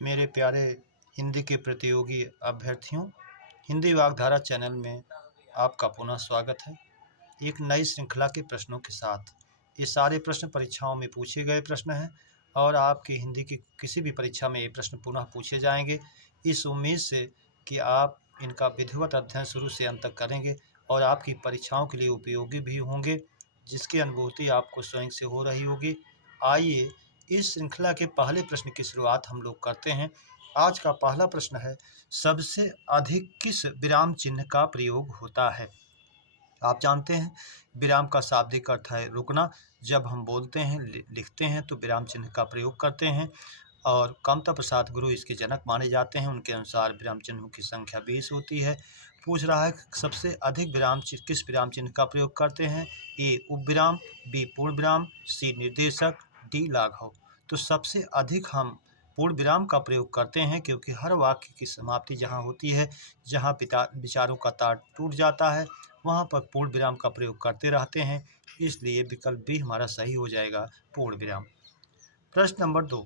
मेरे प्यारे हिंदी के प्रतियोगी अभ्यर्थियों, हिंदी वाग्धारा चैनल में आपका पुनः स्वागत है। एक नई श्रृंखला के प्रश्नों के साथ। ये सारे प्रश्न परीक्षाओं में पूछे गए प्रश्न हैं और आपकी हिंदी की किसी भी परीक्षा में ये प्रश्न पुनः पूछे जाएंगे, इस उम्मीद से कि आप इनका विधिवत अध्ययन शुरू से अंत तक करेंगे और आपकी परीक्षाओं के लिए उपयोगी भी होंगे, जिसकी अनुभूति आपको स्वयं से हो रही होगी। आइए इस श्रृंखला के पहले प्रश्न की शुरुआत हम लोग करते हैं। आज का पहला प्रश्न है, सबसे अधिक किस विराम चिन्ह का प्रयोग होता है? आप जानते हैं विराम का शाब्दिक अर्थ है रुकना। जब हम बोलते हैं, लिखते हैं तो विराम चिन्ह का प्रयोग करते हैं और कामता प्रसाद गुरु इसके जनक माने जाते हैं। उनके अनुसार विराम चिन्हों की संख्या 20 होती है। पूछ रहा है सबसे अधिक किस विराम चिन्ह का प्रयोग करते हैं? ए उपविराम, बी पूर्ण विराम, सी निर्देशक, डी लाघव। तो सबसे अधिक हम पूर्ण विराम का प्रयोग करते हैं, क्योंकि हर वाक्य की समाप्ति जहाँ होती है, जहाँ विचारों का तार टूट जाता है, वहाँ पर पूर्ण विराम का प्रयोग करते रहते हैं। इसलिए विकल्प बी हमारा सही हो जाएगा, पूर्ण विराम। प्रश्न नंबर 2,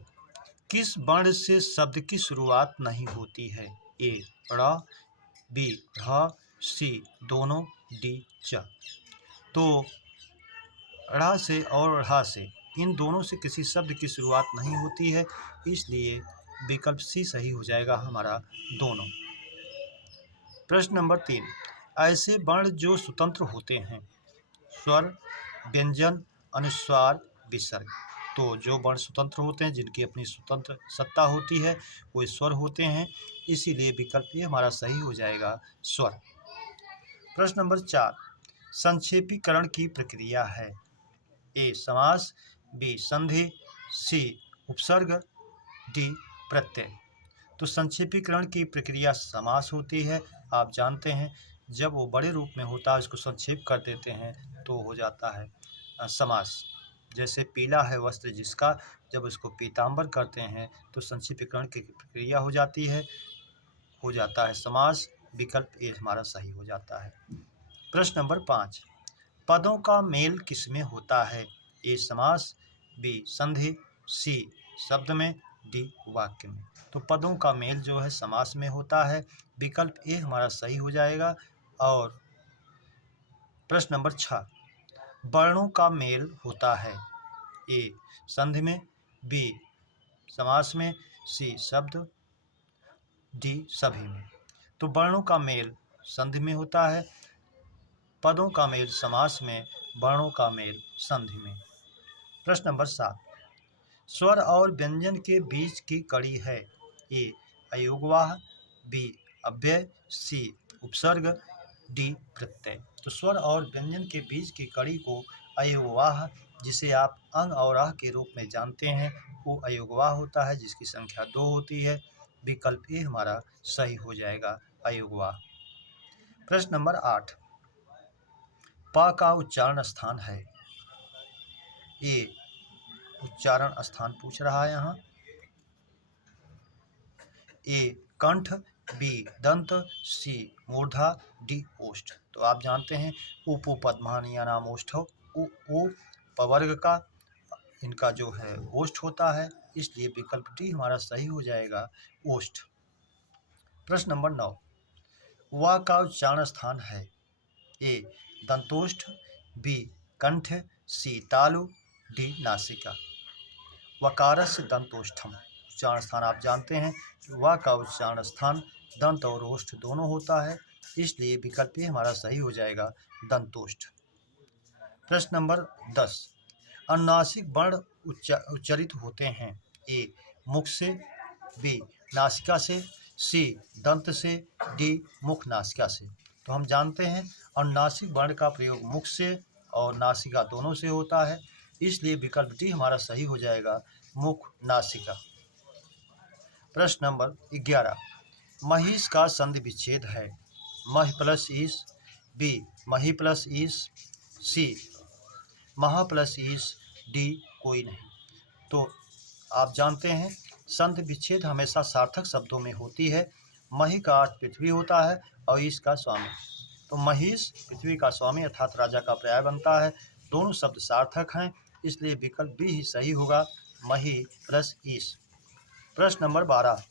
किस वर्ण से शब्द की शुरुआत नहीं होती है? ए ड़, बी ढ़, सी दोनों, डी च। तो ढ़ से और ढ़ से, इन दोनों से किसी शब्द की शुरुआत नहीं होती है, इसलिए विकल्प सी सही हो जाएगा हमारा, दोनों। प्रश्न नंबर 3, ऐसे वर्ण जो स्वतंत्र होते हैं, स्वर, व्यंजन, अनुस्वार, विसर्ग। तो जो वर्ण स्वतंत्र होते हैं, जिनकी अपनी स्वतंत्र सत्ता होती है, वो स्वर होते हैं, इसीलिए विकल्प ये हमारा सही हो जाएगा, स्वर। प्रश्न नंबर 4, संक्षेपीकरण की प्रक्रिया है? ए समास, बी संधि, सी उपसर्ग, डी प्रत्यय। तो संक्षेपीकरण की प्रक्रिया समास होती है। आप जानते हैं जब वो बड़े रूप में होता है, उसको संक्षेप कर देते हैं तो हो जाता है समास। जैसे पीला है वस्त्र जिसका, जब उसको पीताम्बर करते हैं तो संक्षेपीकरण की प्रक्रिया हो जाता है समास। विकल्प ए हमारा सही हो जाता है। प्रश्न नंबर 5, पदों का मेल किसमें होता है? ए समास, बी संधि, सी शब्द में, डी वाक्य में। तो पदों का मेल जो है समास में होता है, विकल्प ए हमारा सही हो जाएगा। और प्रश्न नंबर 6, वर्णों का मेल होता है? ए संधि में, बी समास में, सी शब्द, डी सभी में। तो वर्णों का मेल संधि में होता है, पदों का मेल समास में, वर्णों का मेल संधि में। प्रश्न नंबर 7, स्वर और व्यंजन के बीच की कड़ी है? ए अयोगवाह, बी अव्यय, सी उपसर्ग, डी प्रत्यय। तो स्वर और व्यंजन के बीच की कड़ी को अयोगवाह, जिसे आप अंग और आह के रूप में जानते हैं, वो अयोगवाह होता है, जिसकी संख्या 2 होती है। विकल्प ए हमारा सही हो जाएगा, अयोगवाह। प्रश्न नंबर 8, प का उच्चारण स्थान है? ए उच्चारण स्थान पूछ रहा है यहाँ। ए कंठ, बी दंत, सी मूर्धा, डी ओष्ठ। तो आप जानते हैं उपु पद्मानिया नाम ओष्ठ, उ पवर्ग का इनका जो है ओष्ठ होता है, इसलिए विकल्प डी हमारा सही हो जाएगा, ओष्ठ। प्रश्न नंबर 9, व का उच्चारण स्थान है? ए दंतोष्ठ, बी कंठ, सी तालु, डी नासिका। वकारस्य दंतोष्ठम उच्चारण स्थान आप जानते हैं, व का उच्चारण स्थान दंत और ओष्ठ दोनों होता है, इसलिए विकल्प ए हमारा सही हो जाएगा, दंतोष्ठ। प्रश्न नंबर 10, अनुनासिक वर्ण उच्चारित होते हैं? ए मुख से, बी नासिका से, सी दंत से, डी मुख नासिका से। तो हम जानते हैं अनुनासिक वर्ण का प्रयोग मुख से और नासिका दोनों से होता है, इसलिए विकल्प डी हमारा सही हो जाएगा, मुख नासिका। प्रश्न नंबर 11, महिष का संधि विच्छेद है? मह प्लस ईस, बी मही प्लस ईस, सी महा प्लस ईस, डी कोई नहीं। तो आप जानते हैं संधि विच्छेद हमेशा सार्थक शब्दों में होती है। मही का अर्थ पृथ्वी होता है और ईश का स्वामी। तो महिष पृथ्वी का स्वामी अर्थात राजा का पर्याय बनता है। दोनों शब्द सार्थक हैं, इसलिए विकल्प बी ही सही होगा, मही प्लस ईश। प्रश्न नंबर 12,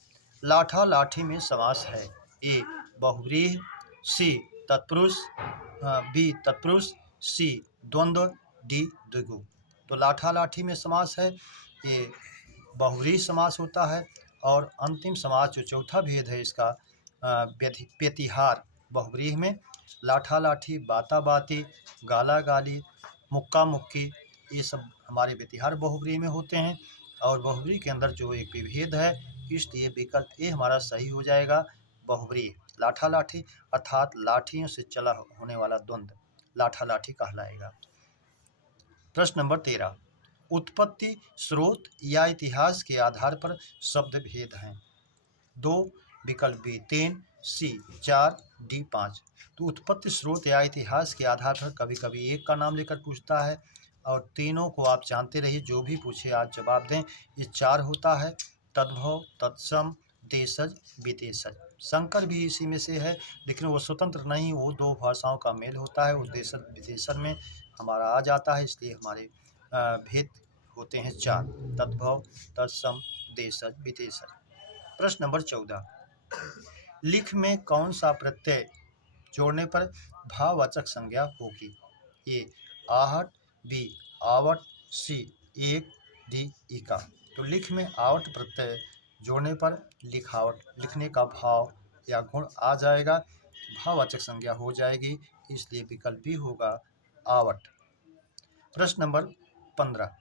लाठा लाठी में समास है। ए बहुव्रीहि, सी तत्पुरुष, बी तत्पुरुष, सी द्वंद्व, डी द्विगु। तो लाठा लाठी में समास है, ये बहुव्रीहि समास होता है। और अंतिम समास जो चौथा भेद है इसका व्यतिहार बहुव्रीहि में। लाठा लाठी, बाता बाती, गाला गाली, मुक्का मुक्की, ये सब हमारे व्यतिहार बहुव्रीहि में होते हैं। और बहुव्रीहि के अंदर जो एक विभेद है, इसलिए विकल्प ए हमारा सही हो जाएगा, बहुव्रीहि। लाठा लाठी अर्थात लाठियों से चला होने वाला द्वंद्व लाठा लाठी कहलाएगा। प्रश्न नंबर 13, उत्पत्ति, स्रोत या इतिहास के आधार पर शब्द भेद हैं। 2, विकल्प बी 3, सी 4, डी 5। तो उत्पत्ति, स्रोत या इतिहास के आधार पर कभी कभी एक का नाम लेकर पूछता है, और तीनों को आप जानते रहिए, जो भी पूछे आज जवाब दें। ये 4 होता है, तद्भव, तत्सम, देशज, विदेशज। संकर भी इसी में से है, लेकिन वो स्वतंत्र नहीं, वो दो भाषाओं का मेल होता है, उस देशज विदेशज में हमारा आ जाता है, इसलिए हमारे भेद होते हैं 4, तद्भव, तत्सम, देशज, विदेशज। प्रश्न नंबर 14, लिख में कौन सा प्रत्यय जोड़ने पर भाववाचक संज्ञा होगी। ए आहट, बी आवट, सी एक, डी इका। तो लिख में आवट प्रत्यय जोड़ने पर लिखावट, लिखने का भाव या गुण आ जाएगा, भाववाचक संज्ञा हो जाएगी, इसलिए विकल्प बी होगा, आवट। प्रश्न नंबर 15,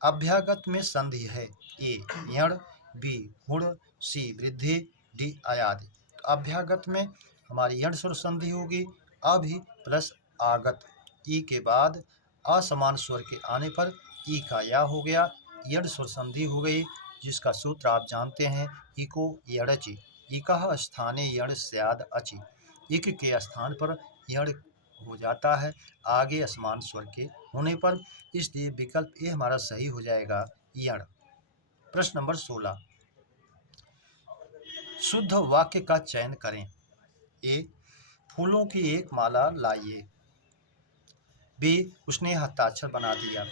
अभ्यागत में संधि है। ए यण, बी हुण, सी वृद्धि, डी अयादि। तो अभ्यागत में हमारी यण स्वर संधि होगी, अभि प्लस आगत, ई के बाद असमान स्वर के आने पर ई का या हो गया, यण स्वर संधि हो गई, जिसका सूत्र आप जानते हैं, इको यड़चि, इकः स्थाने यण स्याद अचि। इक के स्थान पर यण हो जाता है आगे असमान स्वर के होने पर, इसलिए विकल्प ए हमारा सही हो जाएगा, यण। प्रश्न नंबर 16, शुद्ध वाक्य का चयन करें। ए फूलों की एक माला लाइए, बी उसने हस्ताक्षर बना दिया।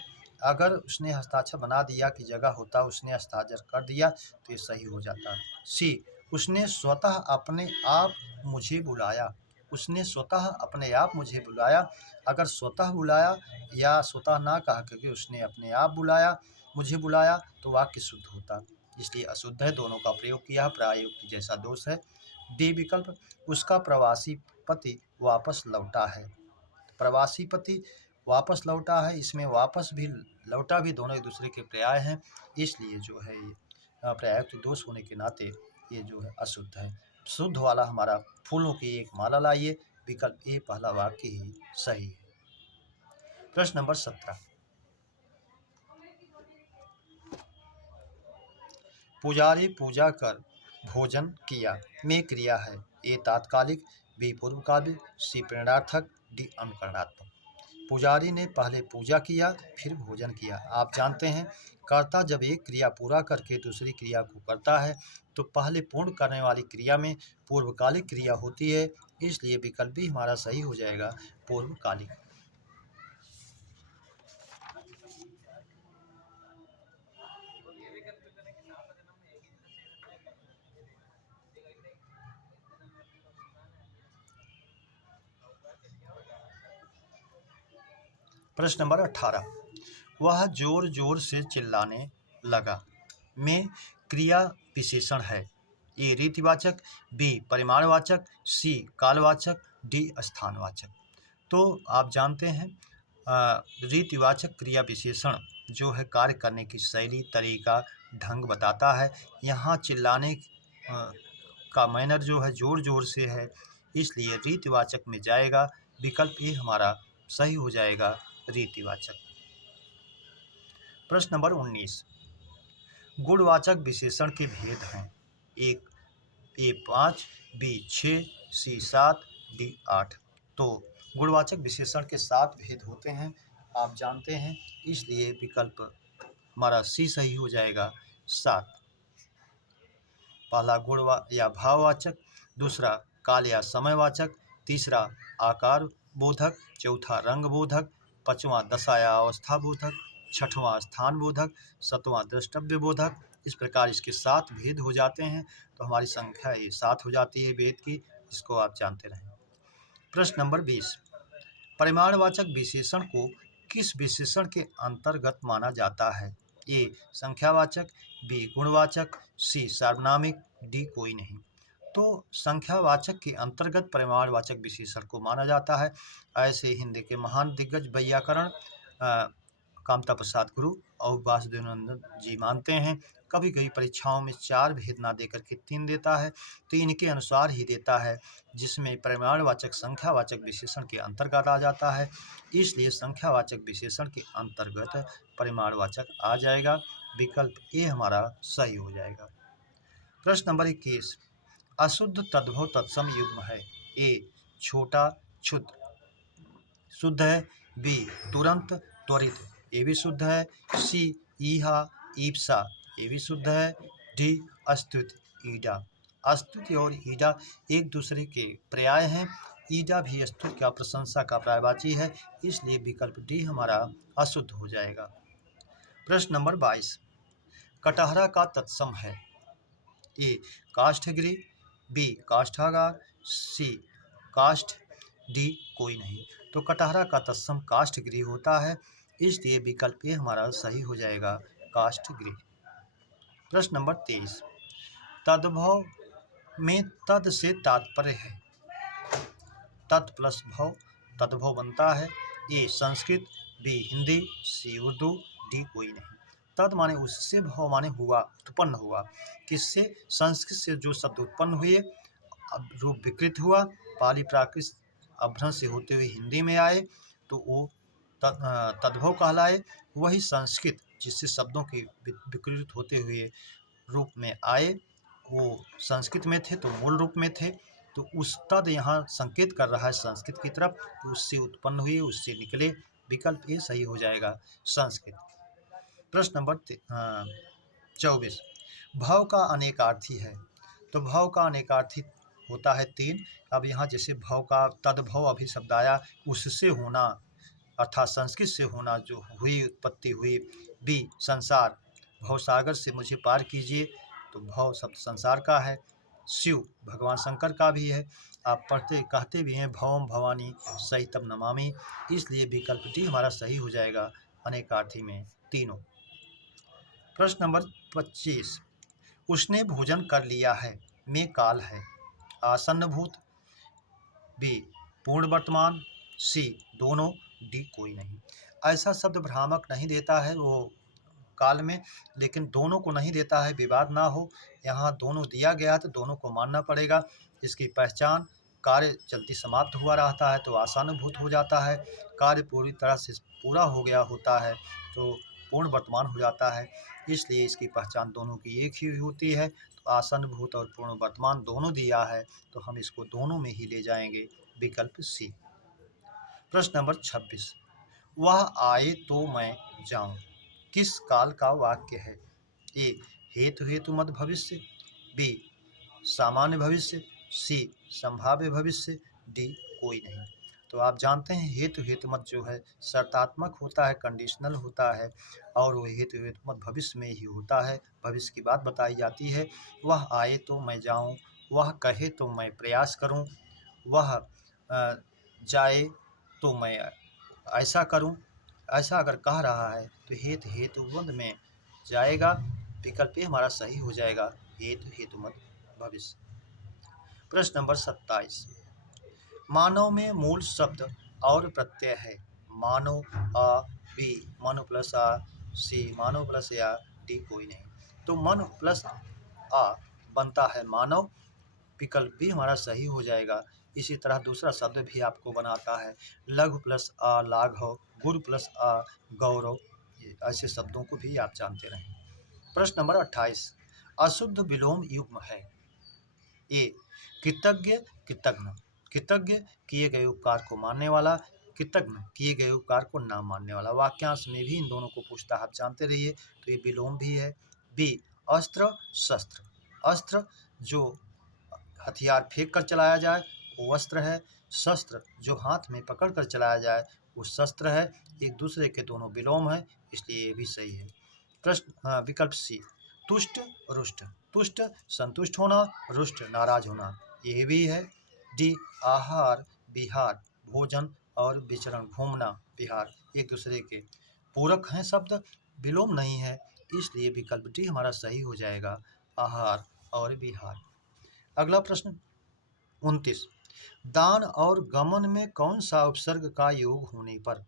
अगर उसने हस्ताक्षर बना दिया की जगह होता उसने हस्ताक्षर कर दिया तो ये सही हो जाता। सी उसने स्वतः अपने आप मुझे बुलाया, उसने स्वतः अपने आप मुझे बुलाया। अगर स्वतः बुलाया या स्वतः ना कहा क्योंकि उसने अपने आप बुलाया, मुझे बुलाया, तो वाक्य शुद्ध होता, इसलिए अशुद्ध है, दोनों का प्रयोग किया, प्रायोक्ति जैसा दोष है। डी विकल्प, उसका प्रवासी पति वापस लौटा है। प्रवासी पति वापस लौटा है, इसमें वापस भी लौटा भी दोनों एक दूसरे के पर्याय हैं, इसलिए जो है ये पर्यायोक्ति दोष होने के नाते ये जो है अशुद्ध है। शुद्ध वाला हमारा फूलों की एक माला लाइए, विकल्प ए पहला वाक्य ही सही है। प्रश्न नंबर 17, पुजारी पूजा कर भोजन किया में क्रिया है। ए तात्कालिक, बी पूर्वकालिक, सी प्रेरणार्थक, डी अनुकरणात्मक। पुजारी ने पहले पूजा किया फिर भोजन किया। आप जानते हैं कर्ता जब एक क्रिया पूरा करके दूसरी क्रिया को करता है तो पहले पूर्ण करने वाली क्रिया में पूर्वकालिक क्रिया होती है, इसलिए विकल्प भी हमारा सही हो जाएगा, पूर्वकालिक। प्रश्न नंबर 18, वह जोर जोर से चिल्लाने लगा में क्रिया विशेषण है। ए रीतिवाचक, बी परिमाणवाचक, सी कालवाचक, डी स्थानवाचक। तो आप जानते हैं रीतिवाचक क्रिया विशेषण जो है कार्य करने की शैली, तरीका, ढंग बताता है। यहाँ चिल्लाने का मैनर जो है जोर जोर से है, इसलिए रीतिवाचक में जाएगा, विकल्प ए हमारा सही हो जाएगा, रीतिवाचक। प्रश्न नंबर 19, गुणवाचक विशेषण के भेद हैं। एक ए 5, बी 6, सी 7, डी 8। तो गुणवाचक विशेषण के 7 भेद होते हैं, आप जानते हैं, इसलिए विकल्प हमारा सी सही हो जाएगा, 7। पहला गुण या भाववाचक, दूसरा काल या समयवाचक, तीसरा आकार बोधक, चौथा रंग बोधक, पांचवा दशा या अवस्था बोधक, छठवां स्थान बोधक, सातवां द्रष्टव्य बोधक, इस प्रकार इसके 7 भेद हो जाते हैं, तो हमारी संख्या ये 7 हो जाती है भेद की, इसको आप जानते रहें। प्रश्न नंबर 20, परिमाणवाचक विशेषण को किस विशेषण के अंतर्गत माना जाता है? ए संख्यावाचक, बी गुणवाचक, सी सार्वनामिक, डी कोई नहीं। तो संख्यावाचक के अंतर्गत परिमाणवाचक विशेषण को माना जाता है। ऐसे हिंदी के महान दिग्गज वैयाकरण कामता प्रसाद गुरु और वासुदेवानंद जी मानते हैं। कभी कभी परीक्षाओं में 4 भेद ना देकर के 3 देता है, तो इनके अनुसार ही देता है, जिसमें परिमाणवाचक संख्यावाचक विशेषण के अंतर्गत आ जाता है। इसलिए संख्यावाचक विशेषण के अंतर्गत परिमाणवाचक आ जाएगा। विकल्प ए हमारा सही हो जाएगा। प्रश्न नंबर 21, अशुद्ध तद्भव तत्सम युग्म है? ए छोटा क्षुद्र शुद्ध है, बी तुरंत त्वरित, ये भी शुद्ध है, सी ईहा ईप्सा, ये भी शुद्ध है, डी अस्तुति ईडा। अस्तुति और ईडा एक दूसरे के पर्याय हैं। ईडा भी स्तुति का प्रशंसा का पर्यायवाची है, इसलिए विकल्प डी हमारा अशुद्ध हो जाएगा। प्रश्न नंबर 22, कटहरा का तत्सम है? ए काष्ठगिरी, बी काष्ठागार, सी काष्ठ, डी कोई नहीं। तो कटहरा का तत्सम काष्ठगिरी होता है, इसलिए विकल्प ए हमारा सही हो जाएगा, काष्ठगिरी। प्रश्न नंबर 23, तद्भव में तद से तात्पर्य है? तत् प्लस भव तद्भव बनता है। ए संस्कृत, बी हिंदी, सी उर्दू, डी कोई नहीं। तद माने उससे, भव माने हुआ, उत्पन्न हुआ। किससे? संस्कृत से जो शब्द उत्पन्न हुए, अब रूप विकृत हुआ, पाली प्राकृत अभ्रंश से होते हुए हिंदी में आए, तो वो तद्भव कहलाए। वही संस्कृत जिससे शब्दों के विकृत होते हुए रूप में आए, वो संस्कृत में थे तो मूल रूप में थे, तो उस तद यहाँ संकेत कर रहा है संस्कृत की तरफ, उससे उत्पन्न हुए, उससे निकले। विकल्प ए सही हो जाएगा, संस्कृत। प्रश्न नंबर 24, भव का अनेकार्थी है? तो भव का अनेकार्थी होता है 3। अब यहाँ जैसे भव का तद्भव अभी शब्द आया, उससे होना अर्थात संस्कृत से होना, जो हुई उत्पत्ति हुई। बी संसार, भवसागर से मुझे पार कीजिए, तो भव शब्द संसार का है। शिव भगवान शंकर का भी है, आप पढ़ते कहते भी हैं भवम भवानी सहितम नमामि, इसलिए विकल्प डी हमारा सही हो जाएगा अनेकार्थी में तीनों। प्रश्न नंबर 25, उसने भोजन कर लिया है में काल है? आसन्न भूत, बी पूर्ण वर्तमान, सी दोनों, डी कोई नहीं। ऐसा शब्द भ्रामक नहीं देता है वो काल में, लेकिन दोनों को नहीं देता है, विवाद ना हो। यहाँ दोनों दिया गया तो दोनों को मानना पड़ेगा। इसकी पहचान कार्य जल्दी समाप्त हुआ रहता है तो आसानुभूत हो जाता है, कार्य पूरी तरह से पूरा हो गया होता है तो पूर्ण वर्तमान हो जाता है। इसलिए इसकी पहचान दोनों की एक ही होती है। तो आसन्नभूत और पूर्ण वर्तमान दोनों दिया है, तो हम इसको दोनों में ही ले जाएंगे, विकल्प सी। प्रश्न नंबर 26, वह आए तो मैं जाऊं किस काल का वाक्य है? ए हेतु हेतु मत भविष्य, बी सामान्य भविष्य, सी संभाव्य भविष्य, डी कोई नहीं। तो आप जानते हैं हेतु हेतु मत जो है शर्तात्मक होता है, कंडीशनल होता है, और वो हेतु हेतु मत भविष्य में ही होता है, भविष्य की बात बताई जाती है। वह आए तो मैं जाऊं, वह कहे तो मैं प्रयास करूं, वह जाए तो मैं ऐसा करूं, ऐसा अगर कह रहा है तो हेतु हेतुबंध में जाएगा, विकल्प हमारा सही हो जाएगा, हेतु हेतु मत भविष्य। प्रश्न नंबर 27, मानव में मूल शब्द और प्रत्यय है? मानो, आ, बी मानो प्लस आ, सी मानो प्लस या, डी कोई नहीं। तो मन प्लस आ बनता है मानव, विकल्प भी हमारा सही हो जाएगा। इसी तरह दूसरा शब्द भी आपको बनाता है, लघु प्लस आ लाघव, गुरु प्लस आ गौरव, ऐसे शब्दों को भी आप जानते रहें। प्रश्न नंबर 28, अशुद्ध विलोम युग्म है? ए कृतज्ञ कृतघ्न, कृतज्ञ किए गए उपकार को मानने वाला, कृतघ्न किए गए उपकार को ना मानने वाला। वाक्यांश में भी इन दोनों को पूछता है, आप जानते रहिए, तो ये विलोम भी है। बी अस्त्र शस्त्र, अस्त्र जो हथियार फेंक कर चलाया जाए वो अस्त्र है, शस्त्र जो हाथ में पकड़ कर चलाया जाए वो शस्त्र है। एक दूसरे के दोनों विलोम है, इसलिए ये भी सही है। प्रश्न विकल्प सी, तुष्ट रुष्ट, तुष्ट संतुष्ट होना, रुष्ट नाराज होना, ये भी है। डी आहार विहार, भोजन और विचरण, घूमना विहार एक दूसरे के पूरक हैं शब्द, विलोम नहीं है, इसलिए विकल्प डी हमारा सही हो जाएगा, आहार और विहार। अगला प्रश्न 29, दान और गमन में कौन सा उपसर्ग का योग होने पर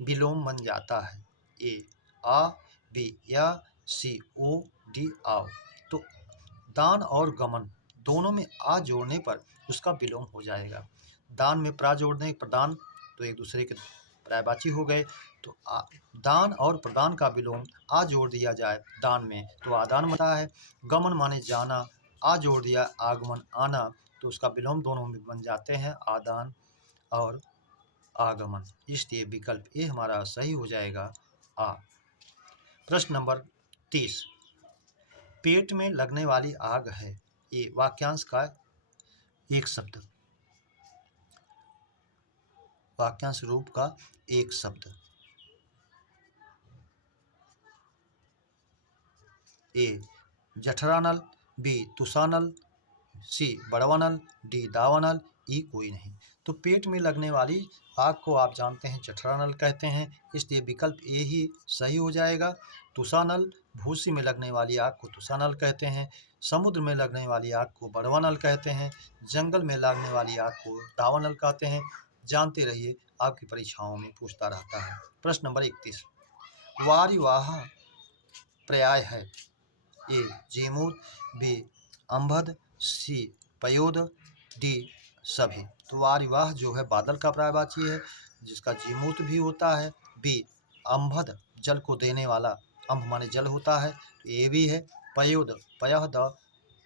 विलोम बन जाता है? ए आ, बी या, सी ओ, डी आओ। तो दान और गमन दोनों में आ जोड़ने पर उसका विलोम हो जाएगा। दान में प्रा जोड़ने प्रदान, तो एक दूसरे के पर्यायवाची हो गए, तो दान और प्रदान का विलोम आ जोड़ दिया जाए दान में तो आदान बनता है। गमन माने जाना, आ जोड़ दिया आगमन आना, तो उसका विलोम दोनों में बन जाते हैं, आदान और आगमन, इसलिए विकल्प ए हमारा सही हो जाएगा, आ। प्रश्न नंबर 30, पेट में लगने वाली आग है, ये वाक्यांश का एक शब्द, वाक्यांश रूप का एक शब्द। ए जठरानल, बी तुषानल, सी बड़वानल, डी दावानल, ई कोई नहीं। तो पेट में लगने वाली आग को आप जानते हैं जठरानल कहते हैं, इसलिए विकल्प ए ही सही हो जाएगा। तुषानल, भूसी में लगने वाली आग को तुषानल कहते हैं, समुद्र में लगने वाली आग को बड़वानल कहते हैं, जंगल में लगने वाली आग को दावानल कहते हैं। जानते रहिए, आपकी परीक्षाओं में पूछता रहता है। प्रश्न नंबर 31, वारिवाह पर्याय है, ए जेमूत, बी अम्भद, सी पयोद, डी सभी। तो वारिवाह जो है बादल का पर्यायवाची है जिसका जीमूत भी होता है। बी अम्भद जल को देने वाला, अम्भ माने जल होता है, तो ये भी है। पयोद पयद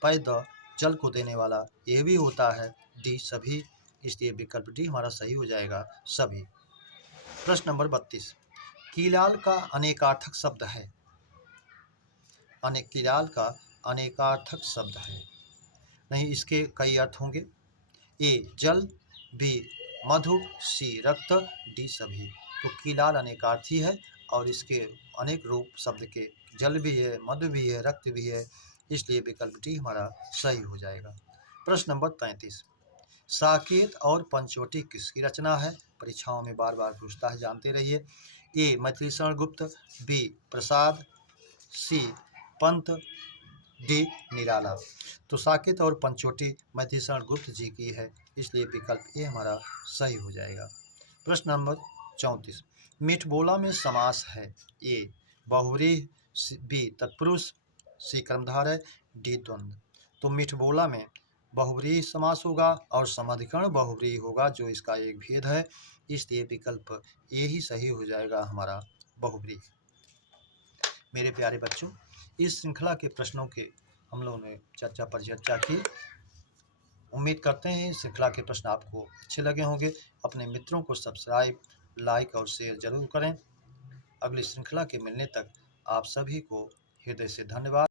पैद जल को देने वाला, ये भी होता है। डी सभी, इसलिए विकल्प डी हमारा सही हो जाएगा, सभी। प्रश्न नंबर 32, कीलाल का अनेकार्थक शब्द है, कीलाल का अनेकार्थक शब्द है, नहीं इसके कई अर्थ होंगे। ए जल, बी मधु, सी रक्त, डी सभी। तो कीलाल अनेकार्थी है और इसके अनेक रूप शब्द के जल भी है, मधु भी है, रक्त भी है, इसलिए विकल्प डी हमारा सही हो जाएगा। प्रश्न नंबर 33, साकेत और पंचवटी किसकी रचना है? परीक्षाओं में बार बार पूछता है, जानते रहिए। ए मैथिलीशरण गुप्त, बी प्रसाद, सी पंत, डी निराला। तो साकेत और पंचवटी मैथिलीशरण गुप्त जी की है, इसलिए विकल्प ए हमारा सही हो जाएगा। प्रश्न नंबर 34, मीठबोला में समास है, ए बहुव्रीहि, बी तत्पुरुष, सी कर्मधारय, डी द्वंद्व। तो मीठबोला में बहुव्रीहि समास होगा और समाधिकरण बहुव्रीहि होगा, जो इसका एक भेद है, इसलिए विकल्प ए ही सही हो जाएगा हमारा, बहुव्रीहि। मेरे प्यारे बच्चों, इस श्रृंखला के प्रश्नों के हम लोगों ने चर्चा पर चर्चा की। उम्मीद करते हैं इस श्रृंखला के प्रश्न आपको अच्छे लगे होंगे। अपने मित्रों को सब्सक्राइब, लाइक और शेयर जरूर करें। अगली श्रृंखला के मिलने तक आप सभी को हृदय से धन्यवाद।